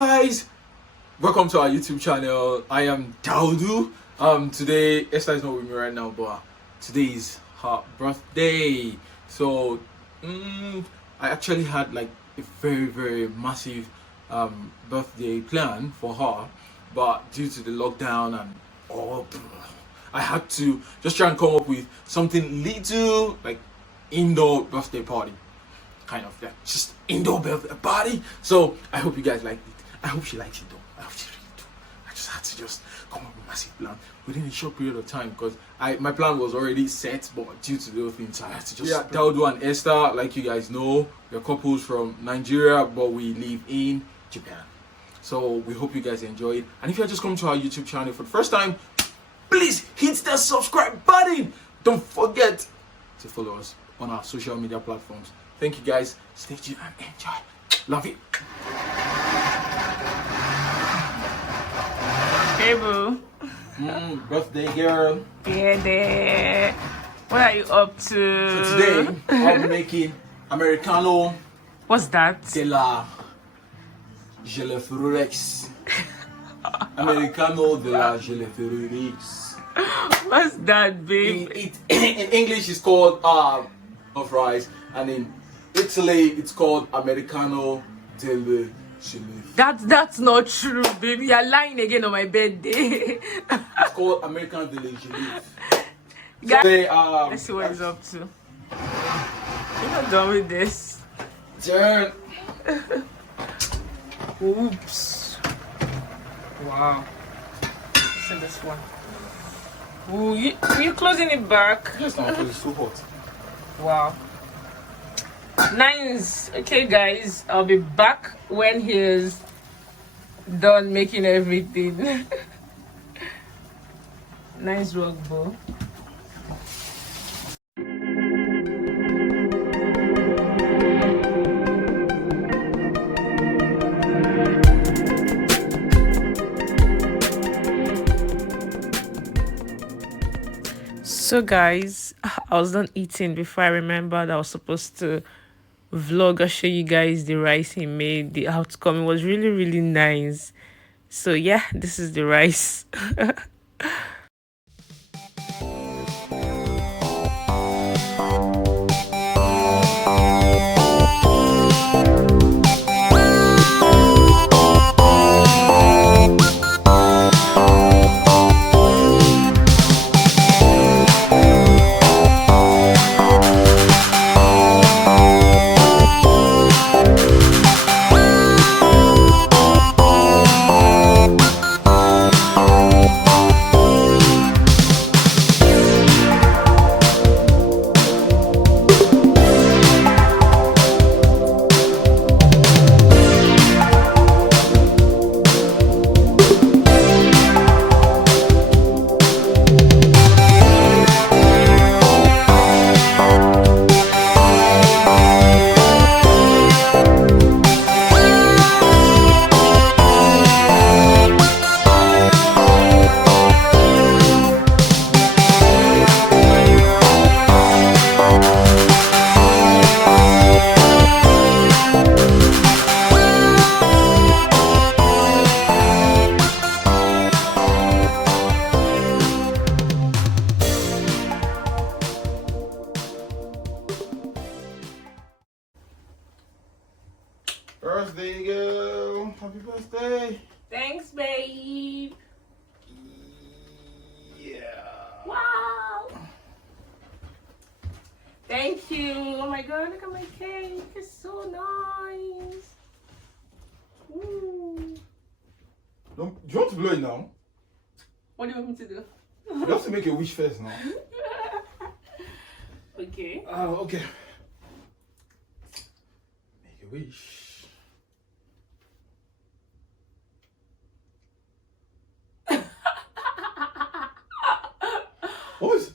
Guys, welcome to our YouTube channel. I am Daudu. Today Esther is not with me right now, but today is her birthday. So I actually had like a very massive birthday plan for her, but due to the lockdown and all, I had to just try and come up with something little like indoor birthday party, kind of, yeah, just indoor birthday party. So I hope you guys liked it. I hope she likes it though. I hope she really do. I just had to just come up with a massive plan within a short period of time because my plan was already set, but due to the other things, I had to just Daudu and Esther, like you guys know, we're couples from Nigeria, but we live in Japan. So we hope you guys enjoy it. And if you're just coming to our YouTube channel for the first time, please hit that subscribe button. Don't forget to follow us on our social media platforms. Thank you guys. Stay tuned and enjoy. Love you. Hey boo. Birthday girl. Yeah, there. What are you up to? So today I'll be making Americano What's that? de la Geleferrex. Americano de la Geleferrex. What's that, babe? In English it's called of rice, and in Italy it's called Americano delle Geleferrex. That's not true, baby. You're lying again on my birthday. It's called Americano delle Geleferrex. Guys, Today, let's see what he's up to. You're not done with this. turn. Oops. Wow. See this one. Ooh, you closing it back? Yes, now because it's too hot. Wow. Nice. Okay, guys, I'll be back when he's done making everything. Nice work, bro. So guys, I was done eating before I remembered I was supposed to vlog or show you guys the rice he made. The outcome was really nice. So yeah, this is the rice. Birthday girl. Happy birthday. Thanks, babe. Yeah. Wow. Thank you. Oh my god, look at my cake. It's so nice. Ooh. Do you want to blow it now? What do you want me to do? You have to make a wish first now. Okay. Okay. Make a wish. What was it?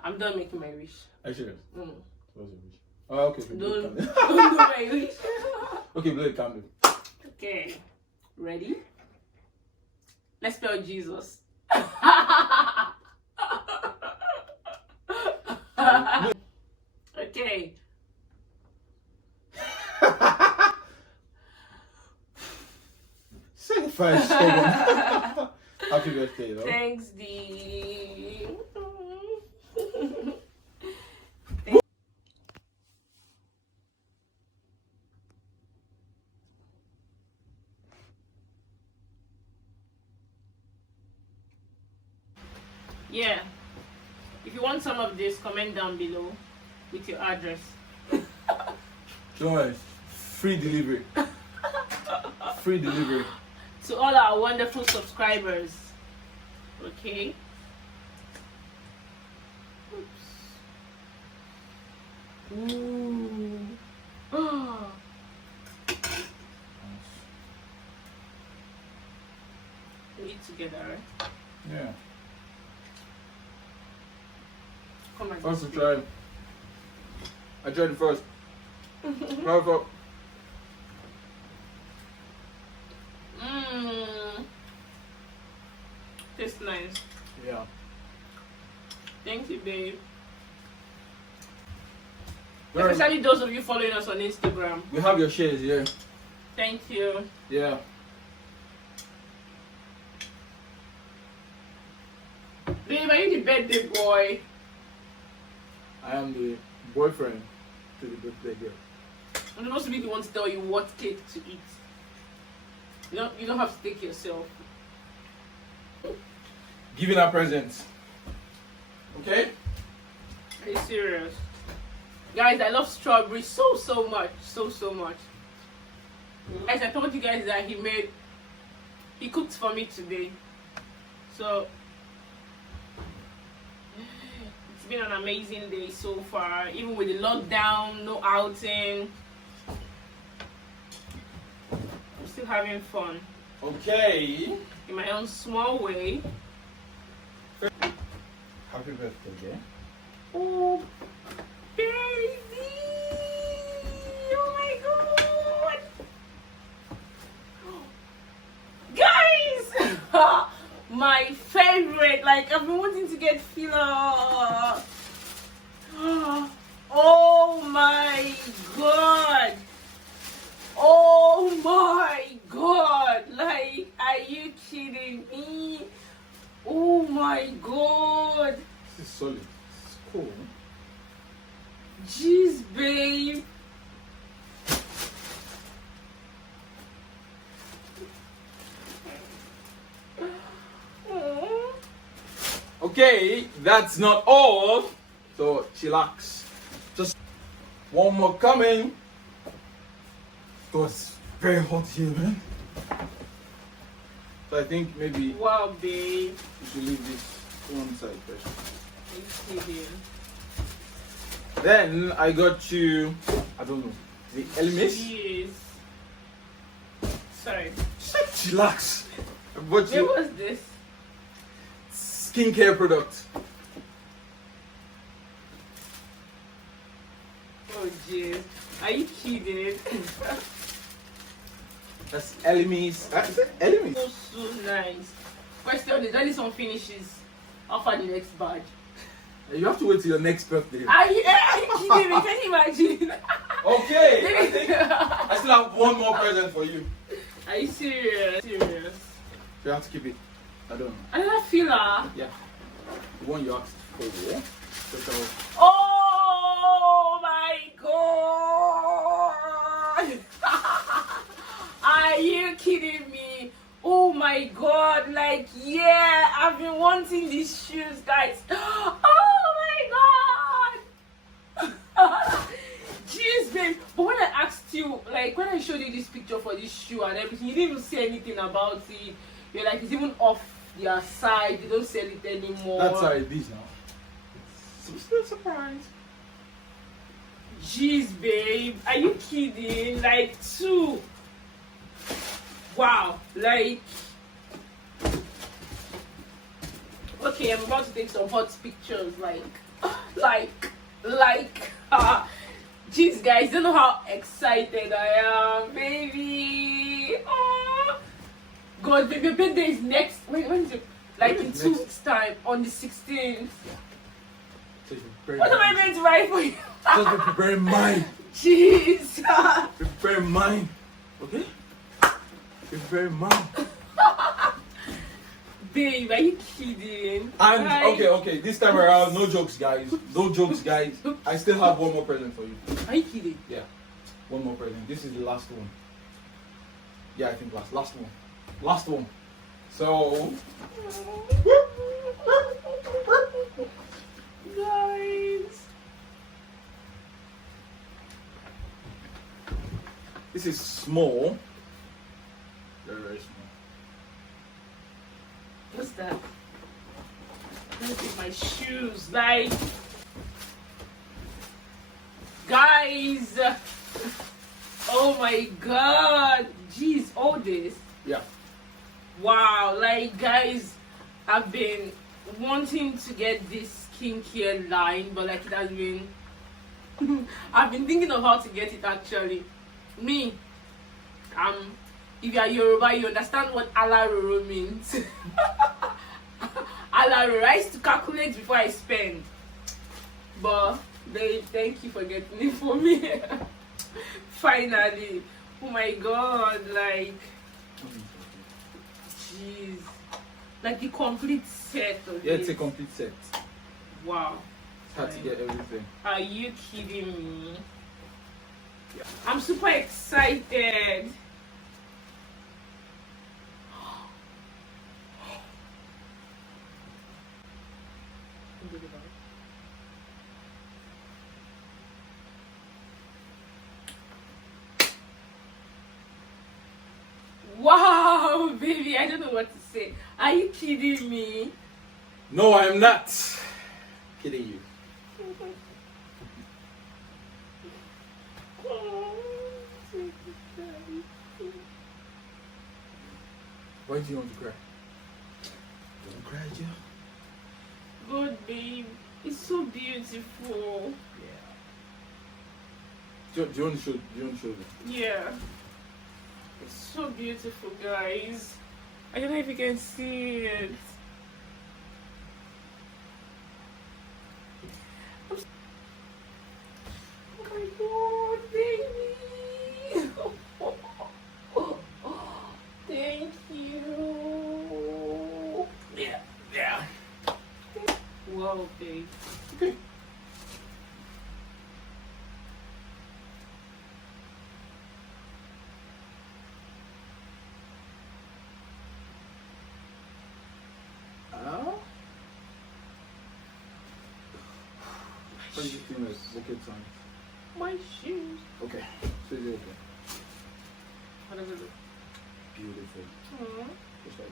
I'm done making my wish. Are you serious? Mm. What's your wish? Oh, okay. Blow Don't the do candle. my wish. Okay, blow the candle. Okay. Ready? Let's spell Jesus. Okay. 5 stubborn. Happy birthday, though. Thanks, D. Yeah. If you want some of this, comment down below with your address. Don't worry. Free delivery. Free delivery. To all our wonderful subscribers. Okay. Oops. Ooh. Oh. We eat together, right? Yeah. Come on. First to try. I tried it first. Mmm. Tastes nice. Yeah. Thank you, babe. Very- Especially those of you following us on Instagram. We have your shares, yeah. Thank you. Yeah. Babe, are you the birthday boy? I am the boyfriend to the birthday girl. I'm supposed to be the one to tell you what cake to eat. You don't have to take yourself. Giving her presents. Okay? Are you serious? Guys, I love strawberry so much. So much. Guys, I told you guys that he cooked for me today. So it's been an amazing day so far. Even with the lockdown, no outing. I'm still having fun. Okay. In my own small way. Happy birthday, yeah? Oh, baby! Oh my god! Guys! My favorite! Like, I've been wanting to get filler. Oh my god! Oh my god! Like, are you kidding me? Oh my god! This is solid. It's cool. Jeez, babe. Okay, that's not all. So chillax. Just one more coming. It was very hot here, man. So I think maybe Wow, babe. we should leave this one side first. Are you kidding? Then I got you, I don't know, the Elmis. Jeez. Sorry. Chillax. I bought Where you was this? skincare product. Oh, jeez. Are you kidding? That's Elmis. Is it Elmis? So nice. Question is, when this one finishes, offer the next badge. You have to wait till your next birthday. Are you kidding me? Can you imagine? Okay, I think I still have one more present for you. Are you serious? Serious. So you have to keep it. I don't know. Another filler. Yeah. The one you asked for. Yeah? So, Oh my god! Are you kidding me? Oh my god, like, yeah, I've been wanting these shoes, guys. Oh my god! Jeez, babe. But when I asked you, like, when I showed you this picture for this shoe and everything, you didn't even say anything about it. You're like, it's even off their side, they don't sell it anymore. that's how it is now. It's still a surprise. Jeez, babe, are you kidding? Like, two. Wow, like. Okay, I'm about to take some hot pictures. Jeez, guys, don't know how excited I am, baby. Oh, God, baby, your birthday is next. When is it? Like in 2 weeks' time, on the 16th. What am I going to write for you? Just be preparing mine. Jeez. Prepare mine. Okay? Prepare mine. Babe, are you kidding? And Like, okay, this time around, no jokes, guys. No jokes, guys. I still have one more present for you. Are you kidding? Yeah, one more present. This is the last one. Yeah, I think last one. So, Guys. this is small. Very, very small. What's that? Look at my shoes, like, guys. Oh my god, jeez, all this. Yeah. Wow, like, guys, I've been wanting to get this skincare line, but like it has been. I've been thinking of how to get it actually. Me, if you are Yoruba, you understand what alaroro means. Alaroro, I used to calculate before I spend. But they thank you for getting it for me. Finally. Oh my god, like, jeez. Like the complete set of Yeah, it. it's a complete set. Wow. It's hard to get everything. Are you kidding me? Yeah. I'm super excited. Wow, baby, I don't know what to say. Are you kidding me? No, I am not kidding you. Why do you want to cry? Don't cry, Jill. Good, babe. It's so beautiful. Yeah. Do you want to show? Do you want to show them? Yeah. It's so beautiful, guys. I don't know if you can see it. Oh my god, baby! Thank you. Yeah. Wow, babe. Okay. What do you think is okay time? My shoes. Okay. So is it okay? How does it look? Beautiful. Aw, Just like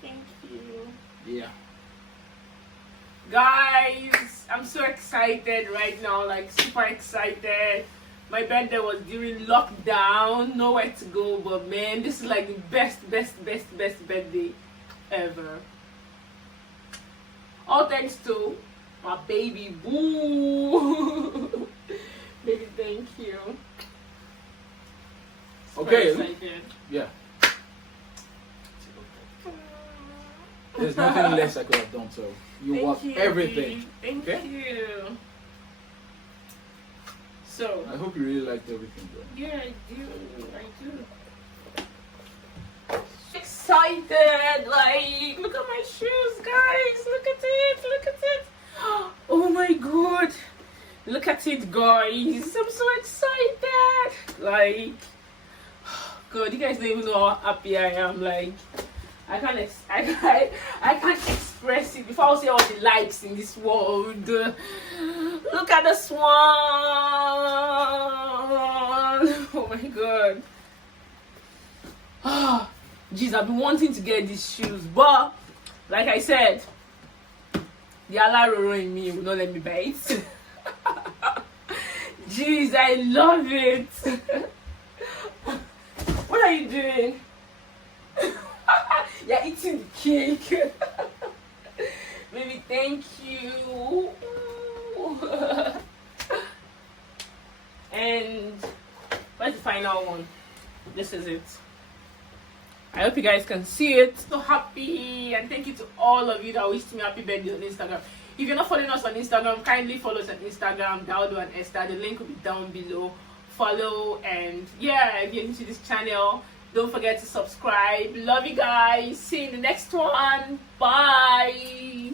thank you. you. Yeah. Guys, I'm so excited right now, like super excited. My birthday was during lockdown, nowhere to go, but man, this is like the best birthday ever. All thanks to my baby boo. Baby, thank you. Super Okay. excited. Yeah. There's nothing less I could have done. So you Thank want you, everything. babe. Thank Okay? you. So, I hope you really liked everything, though. yeah, I do. Excited, like, look at my shoes, guys. Look at it. Oh my god. Look at it, guys. I'm so excited. Like, God, you guys don't even know how happy I am. Like, I can't express it. Before I say all the likes in this world, look at the swan. Oh my god. Jeez, I've been wanting to get these shoes, but like I said, the alaroro in me will not let me buy it. Jeez, I love it. What are you doing? You're eating the cake. Baby, thank you. And where's the final one? This is it. I hope you guys can see it. So happy, and thank you to all of you that wished me happy birthday on Instagram. If you're not following us on Instagram, kindly follow us on Instagram, Daudu and Esther. The link will be down below. Follow, and yeah, if you're into this channel, Don't forget to subscribe. Love you guys. See you in the next one. Bye.